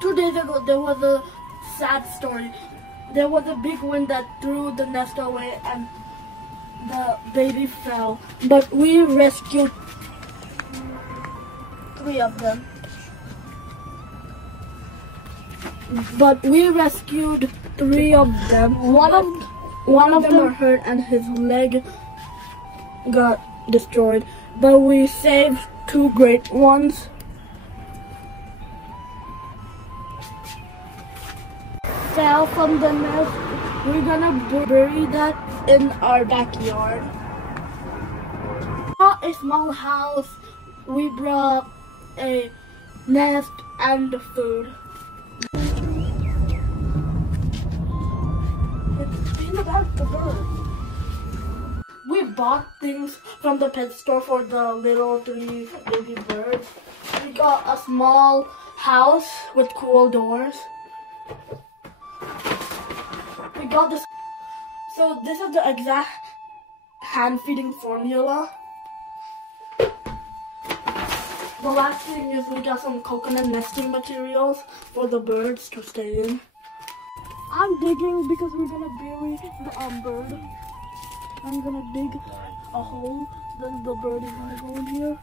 2 days ago, there was a sad story. There was a big wind that threw the nest away and the baby fell. But we rescued 3 of them. One of them were hurt and his leg got destroyed. But we saved 2 great ones. Fell from the nest. We're gonna bury that in our backyard. Not a small house. We brought a nest and food. It's been about the bird. We bought things from the pet store for the little 3 baby birds. We got a small house with cool doors. We got this. So this is the exact hand feeding formula. The last thing is we got some coconut nesting materials for the birds to stay in. I'm digging because we're gonna bury the bird. I'm gonna dig a hole, then the bird is gonna go in here.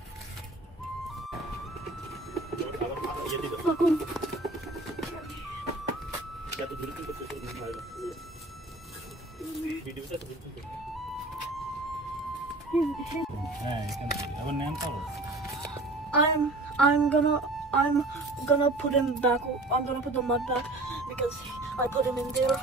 I'm gonna put him back. I'm gonna put the mud back because I put him in there.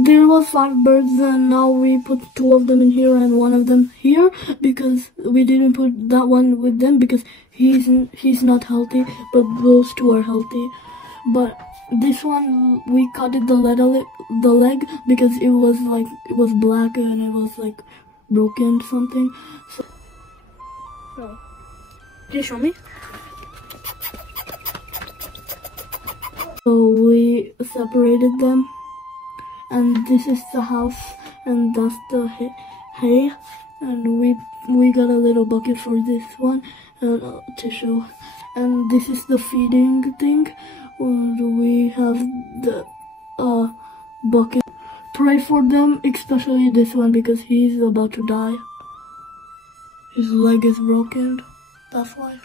There were 5 birds and now we put 2 of them in here and 1 of them here because we didn't put that one with them because he's not healthy, but those 2 are healthy. But this one we cut it the leg because it was black and it was like broken something. So can you show me? So we separated them. And this is the house, and that's the hay, and we got a little bucket for this one, and tissue, and this is the feeding thing, and we have the bucket. Pray for them, especially this one because he's about to die. His leg is broken, that's why.